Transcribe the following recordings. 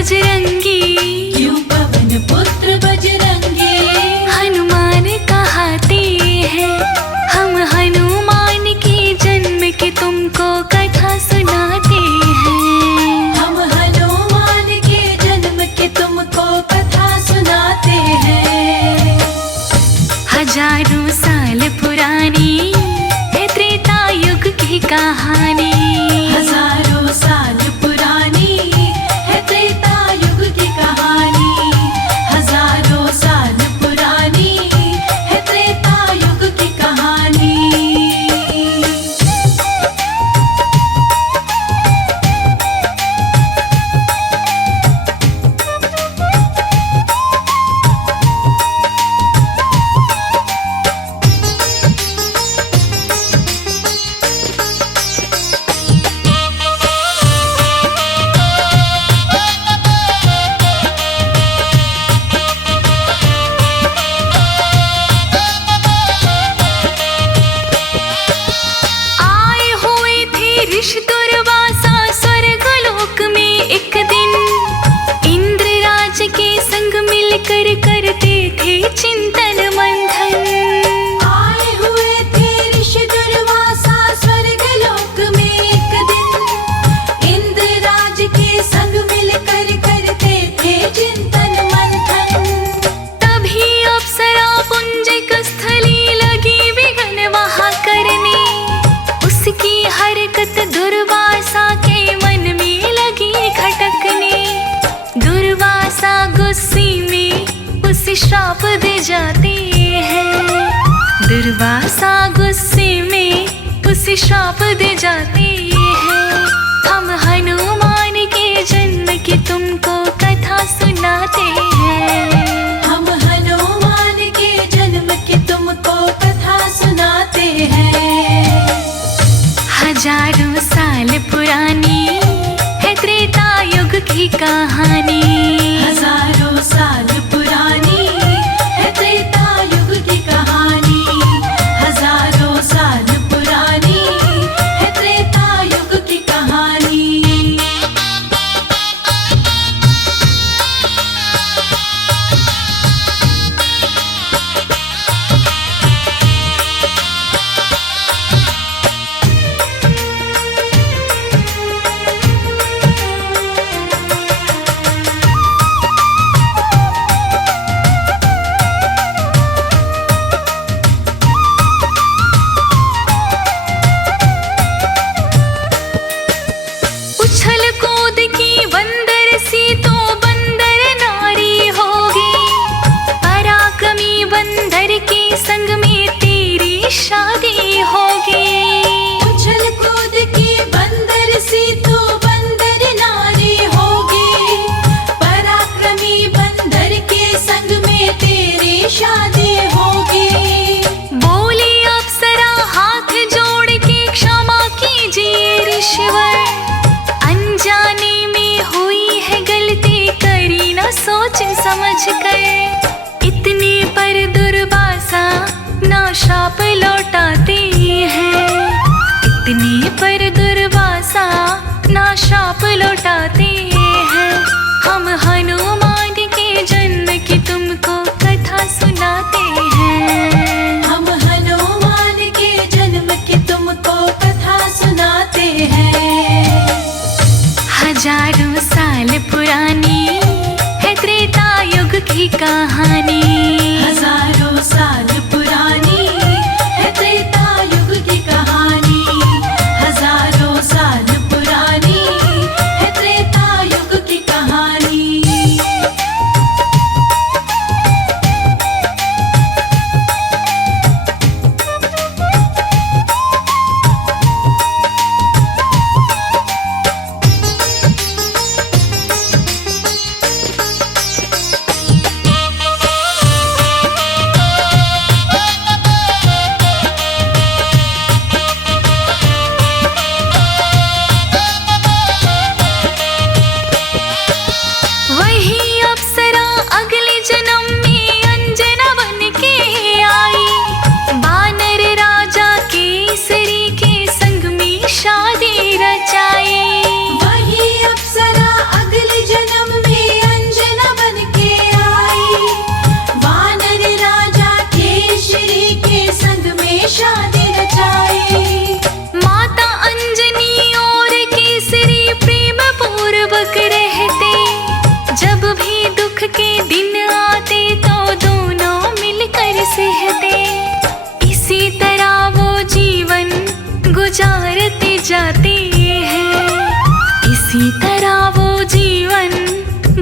बजरंगी, क्यों पवन पुत्र बजरंगी। हनुमान कहाते हैं हम हनुमान के जन्म की तुमको कथा सुनाते हैं। हम हनुमान के जन्म की तुमको कथा सुनाते हैं। हजारों साल पुरानी है त्रेता युग की कहानी। हजारों साल पुरानी है त्रेता युग की कहानी। हजारों साल पुरानी है त्रेता युग की कहानी। ऋषि दुर्वासा स्वर्गलोक में एक दिन इंद्र राज के संग मिलकर करते थे चिंतन मंथन। आए हुए थे ऋषि दुर्वासा स्वर्गलोक में एक दिन इंद्र राज के संग मिलकर करते थे चिंतन मंथन। तभी अप्सरा पुंजिक स्थली लगी विघ्न वहाँ करने। उसकी हरकत दुर्वासा के मन में लगी खटकने। दुर्वासा गुस्से में उसे श्राप दे जाते हैं। दुर्वासा गुस्से में उसे श्राप दे जाते हैं। हम हनुमान के जन्म की तुमको कथा सुनाते हैं। हम हनुमान के जन्म की तुमको कथा सुनाते हैं। हजारों साल पुरानी है त्रेता युग की कहानी। हजारों साल पुरानी है त्रेता युग की कहानी। हजारों साल पुरानी है त्रेता युग की कहानी। उछल कूद की बंदर सी तो बंदर नारी होगी। पराक्रमी बंदर के संग में तेरी शादी होगी। उछल कूद की बंदर सी तो बंदर नारी होगी। पराक्रमी बंदर के संग में तेरी शादी होगी। बोली अप्सरा हाथ जोड़ के क्षमा कीजिए ऋषिवर। अनजाने में हुई है गलती करी न सोच समझ कर। इतने पर दुर्वासा ना शाप लौटाते हैं। इतने पर दुर्वासा ना शाप लौटाते हैं। हम हनुमान के जन्म की तुमको कथा सुनाते हैं। हम हनुमान के जन्म की तुमको कथा सुनाते हैं। हजारों साल पुरानी है त्रेता युग की कहानी। हजारों साल पुरानी है त्रेता युग की कहानी। हजारों साल पुरानी है त्रेता युग की कहानी। जाते हैं। इसी तरह वो जीवन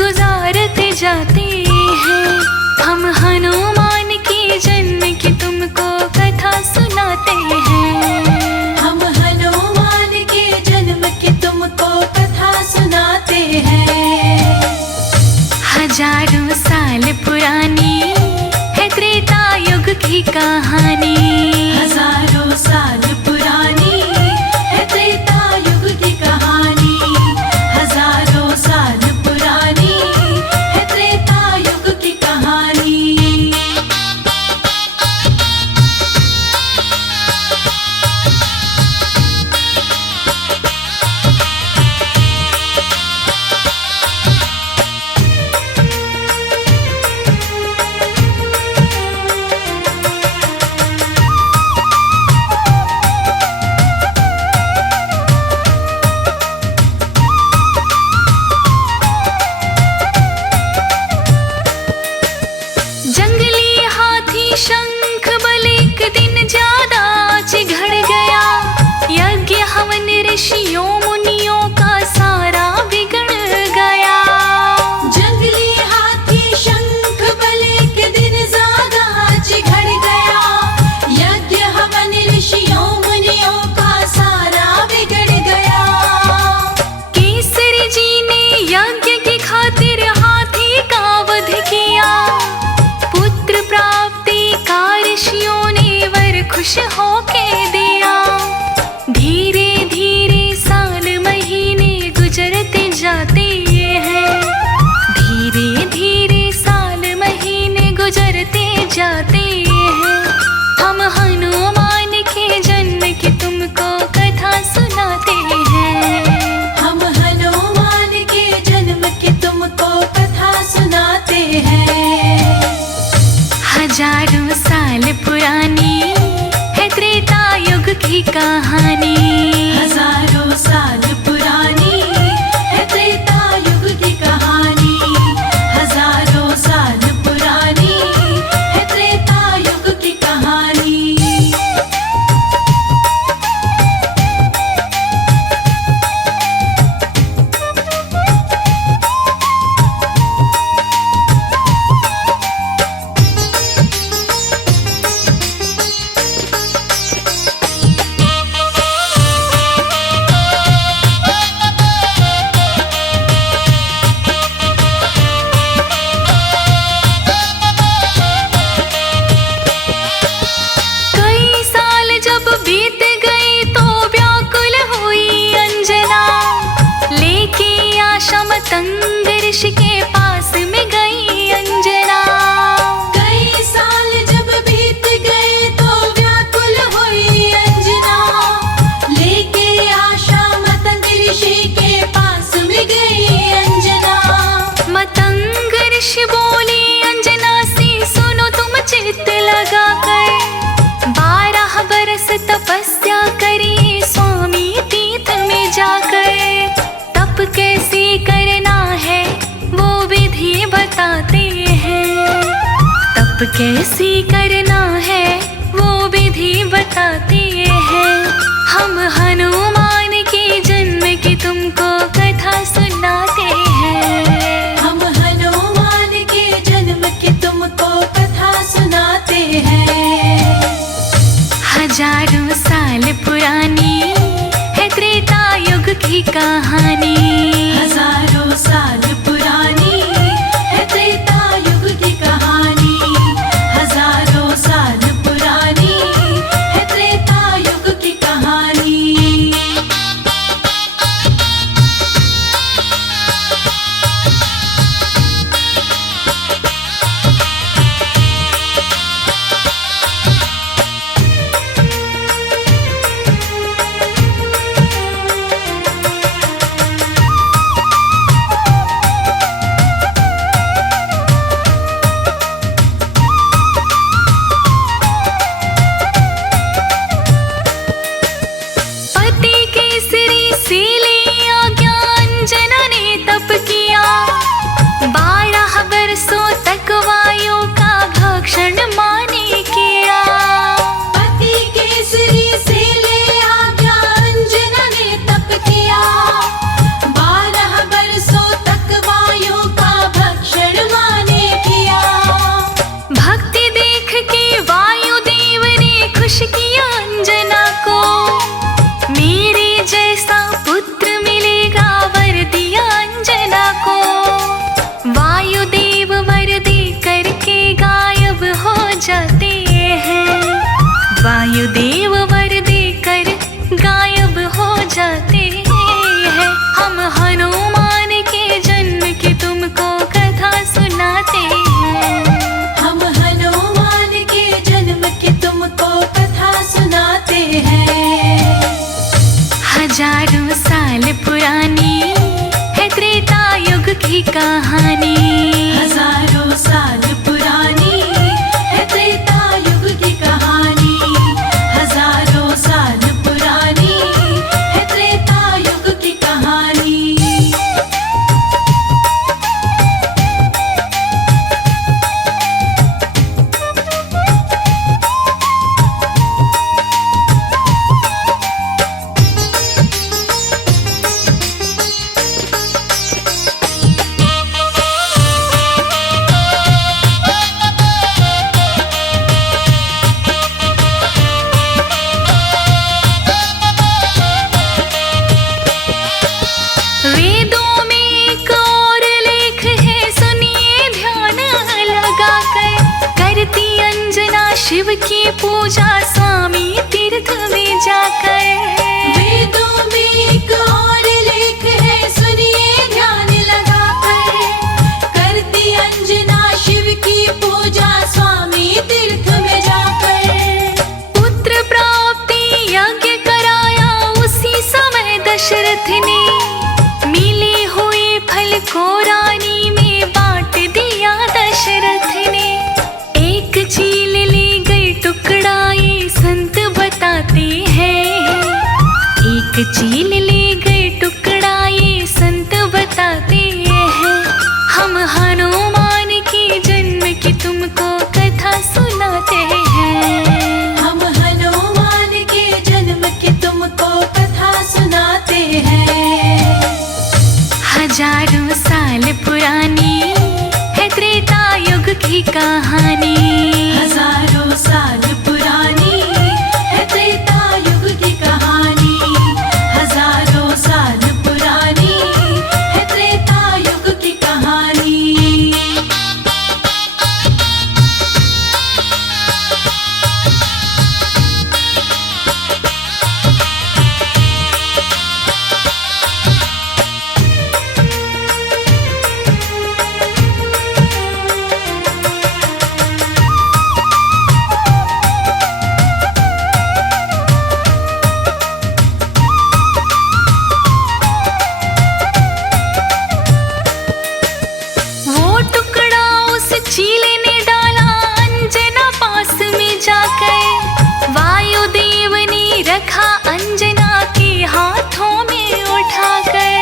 गुजारते जाते हैं। हम हनुमान की जन्म की तुमको कथा सुनाते हैं। हम हनुमान के जन्म की तुमको कथा सुनाते हैं। हजारों साल पुरानी है त्रेता युग की कहानी। हजारों साल पुरानी है त्रेता युग की कहानी। हजारों साल पुरानी है त्रेता युग की कहानी। जंगली हाथी शंख बल एक दिन ज्यादा चिढ़ गया। यज्ञ हवन ऋषियों मुनियों का सारा बिगड़ गया। जंगली हाथी शंख बल एक दिन ज्यादा चिढ़ गया। यज्ञ हवन ऋषियों मुनियों का सारा बिगड़ गया। केसरी जी ने यज्ञ की खातिर हाथी का वध किया। पुत्र प्राप्ति का ऋषियों ने वर खुश होके दिया। धीरे धीरे साल महीने गुजरते जाते हैं। धीरे धीरे साल महीने गुजरते जाते हैं। हम हनुमान के जन्म की तुमको कथा सुनाते हैं। हम हनुमान के जन्म की तुमको कथा सुनाते हैं। हजारों साल पुरानी है त्रेता युग की कहानी। हजारों साल पुरानी है त्रेता युग की कहानी। हजारों साल पुरानी है त्रेता युग की कहानी। कई साल जब बीत गए तो व्याकुल हुई अंजना। लेके आशा मतंग ऋषि के पास में गई अंजना। कई साल जब बीत गए तो व्याकुल हुई अंजना। लेके आशा मतंग ऋषि के पास में गई अंजना। मतंग ऋषि बोली अंजना से सुनो तुम चित्त लगा कर। 12 बरस तपस्या करी स्वामी तीर्थ में जाकर। तप कैसे करना है वो विधि बताते हैं। तप कैसे करना है वो विधि बताते हैं। हम हनुमान के जन्म की तुमको कथा सुनाते हैं। हम हनुमान के जन्म की तुमको कथा सुनाते हैं। हजारों साल पुरानी है त्रेता युग की कहानी। हजारों साल पुरानी है त्रेता युग की कहानी। हजारों साल पुरानी है त्रेता युग की कहानी। कहानी। हजारों साल पुरानी है त्रेता युग की कहानी। हजारों साल पुरानी है त्रेता युग की कहानी। वेदों में एक और लेख है, सुनिए ध्यान लगाकर। करती अंजना शिव की पूजा स्वामी तीर्थ में जाकर। वेदों में एक और लेख है, सुनिए ध्यान लगाकर। करती अंजना शिव की पूजा स्वामी तीर्थ में जाकर। पुत्र प्राप्ति यज्ञ कराया उसी समय दशरथ ने। मिले हुए फल को रानी में बांट दिया दशरथ ने। एक चील ले गए टुकड़ा ये संत बताते हैं। एक चील ले गए टुकड़ा ये संत बताते हैं। हम हनुमान के जन्म की तुमको कथा सुनाते हैं। हम हनुमान के जन्म की तुमको कथा सुनाते हैं। हजारों साल पुरानी है त्रेता युग की कहानी। हजारों साल पुरानी है त्रेता युग की कहानी। हजारों साल पुरानी है त्रेता युग की कहानी। वो टुकड़ा उस चीले ने डाला अंजना पास में जाकर। वायुदेव ने रखा अंजना के हाथों में उठाकर।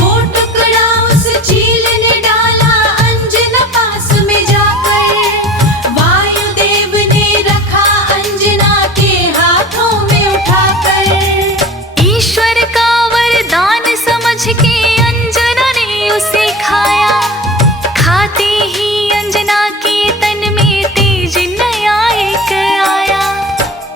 वो टुकड़ा उस चील ने डाला अंजना पास में जाकर। वायुदेव ने रखा अंजना के हाथों में उठाकर। ईश्वर का वरदान समझ के अंजना ने उसे खाया। खाते ही अंजना के तन में तेज नया एक आया।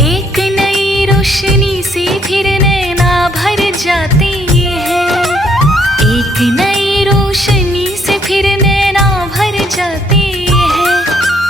एक नई रोशनी से फिर नैना भर जाते हैं। एक नई रोशनी से फिर नैना भर जाते हैं।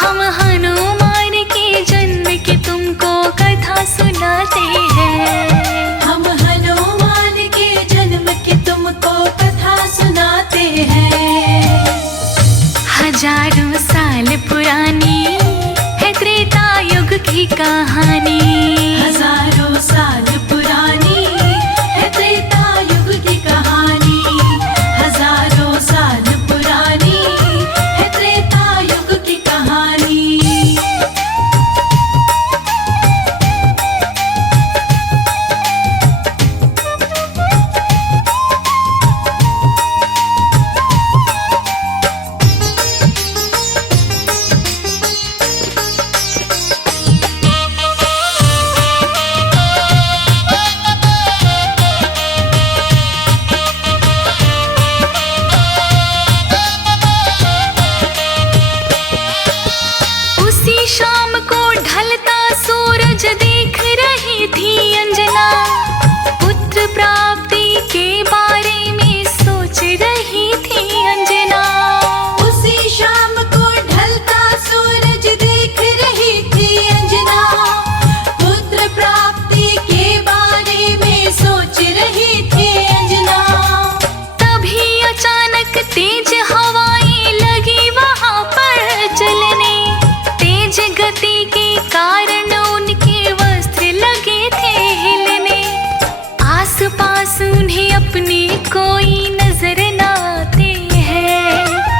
हम हनुमान के जन्म की तुमको कथा सुनाते हैं। हम हनुमान के जन्म की तुमको कथा सुनाते हैं। हजारों साल पुरानी है त्रेता युग की कहानी। हजारों साल पुरानी है त्रेता युग की कहानी। हजारों साल पुरानी है त्रेता युग की कहानी। पास उन्हें अपने कोई नजर न आते हैं।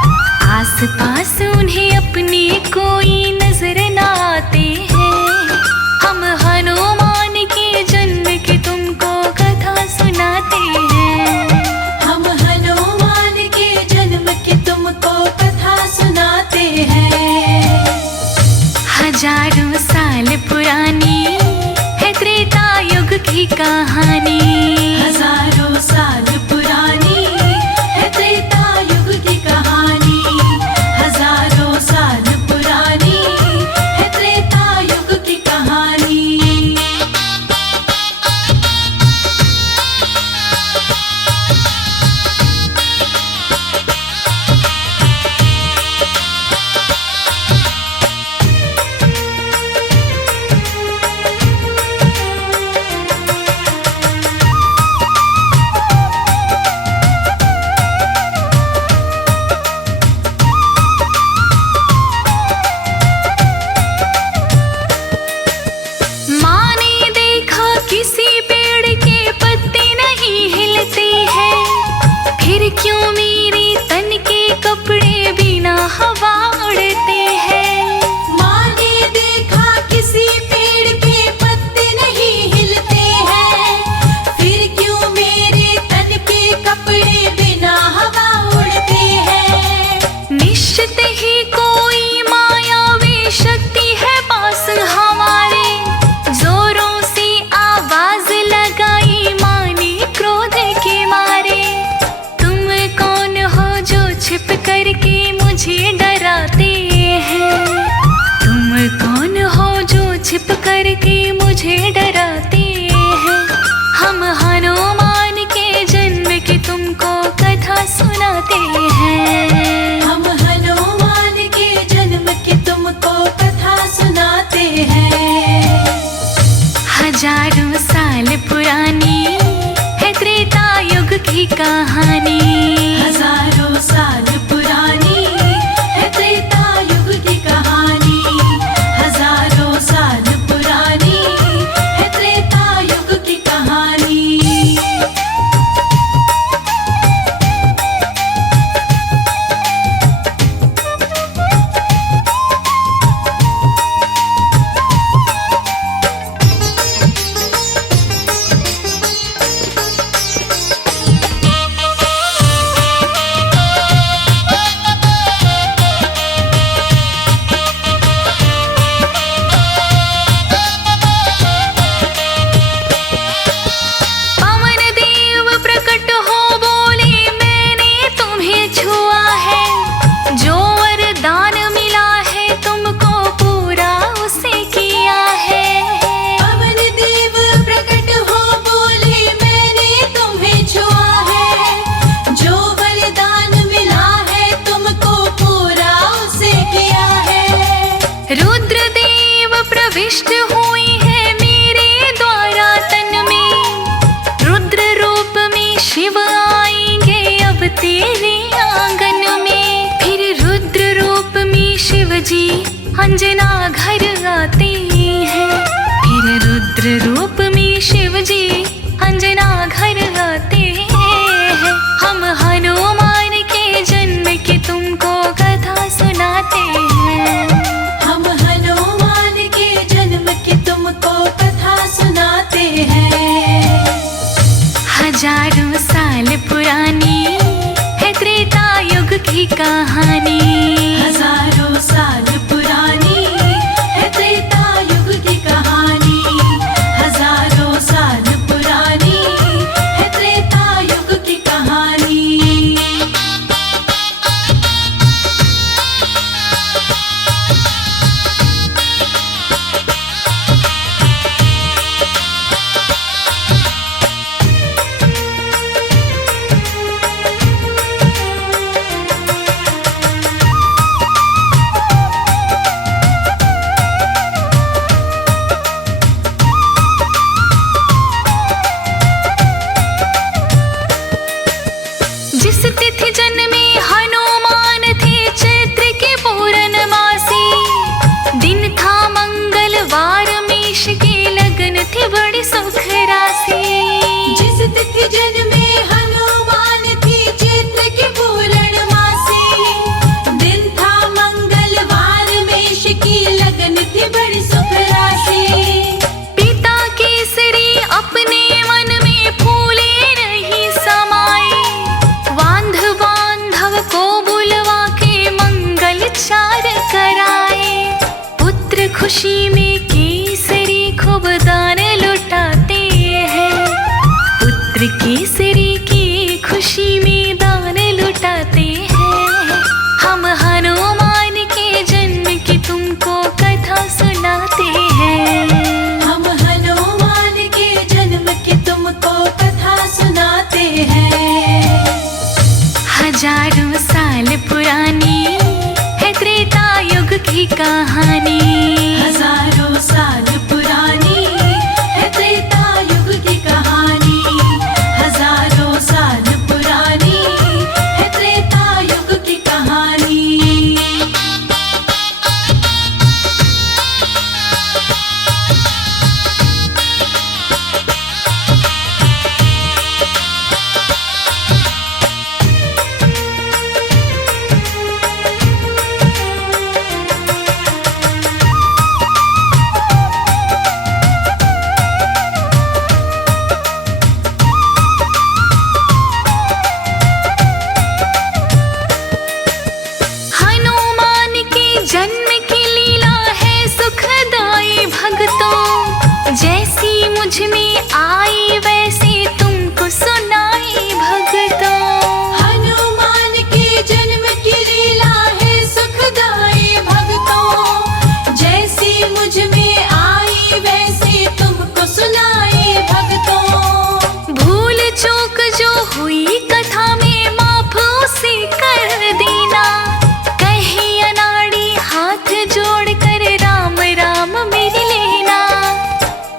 अंजना घर आते हैं। फिर रुद्र रूप में शिव जी अंजना घर आते हैं। हम हनुमान के जन्म की तुमको कथा सुनाते हैं। हम हनुमान के जन्म की तुमको कथा सुनाते हैं। हजारों साल पुरानी है त्रेता युग की कहानी। हजारों साल पुरानी है त्रेता युग की कहानी। हजारों साल पुरानी है त्रेता युग की कहानी। जिस तिथि जन्मे हनुमान थे चैत्र के पूर्णमासी। दिन था मंगलवार मेष के लगन थे बड़ी सुख राशि। जिस तिथि जन्मे हनुमान थी चैत्र के पूर्णमासी। दिन था मंगलवार मेष की लगन थी बड़ी सुख राशि। पिता केसरी अपने मन में फूले नहीं समाये। बांधव को बुलवा के मंगल चार कराए। पुत्र खुशी में केसरी खूब दान लुटाते हैं। पुत्र केसरी की खुशी में दान लुटाते हैं। हम हनुमान के जन्म की तुमको कथा सुनाते हैं। हम हनुमान के जन्म की तुमको कथा सुनाते हैं। हजारों साल पुरानी है त्रेता युग की कहानी। हजारों साल पुरानी है त्रेता युग की कहानी। हजारों साल पुरानी है त्रेता युग की कहानी। हनुमान के जन्म की लीला है सुखदाई भक्तों। जैसी मुझ में आई वैसे तुमको सुनाई भक्तों। हनुमान के जन्म की लीला है सुखदाई भक्तों। जैसी मुझ में आई वैसे तुमको सुनाई भक्तों। भूल चूक जो हुई कथा में माफ उसे कर देना। कहीं अनाड़ी हाथ जोड़ कर राम राम मेरे लेना।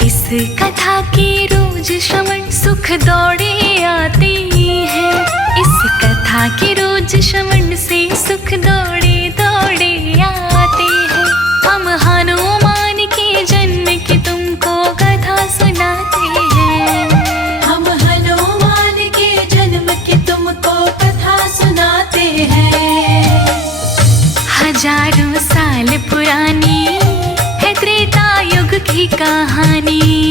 इस कथा के रोज श्रवण सुख दौड़े आते हैं। इस कथा के रोज श्रवण से सुख दौड़े दौड़े आते हैं। हम हनुमान के जन्म की तुमको कथा सुनाते हैं। हम हनुमान के जन्म की तुमको कथा सुनाते हैं। हजारों साल पुरानी है त्रेता युग की कहानी।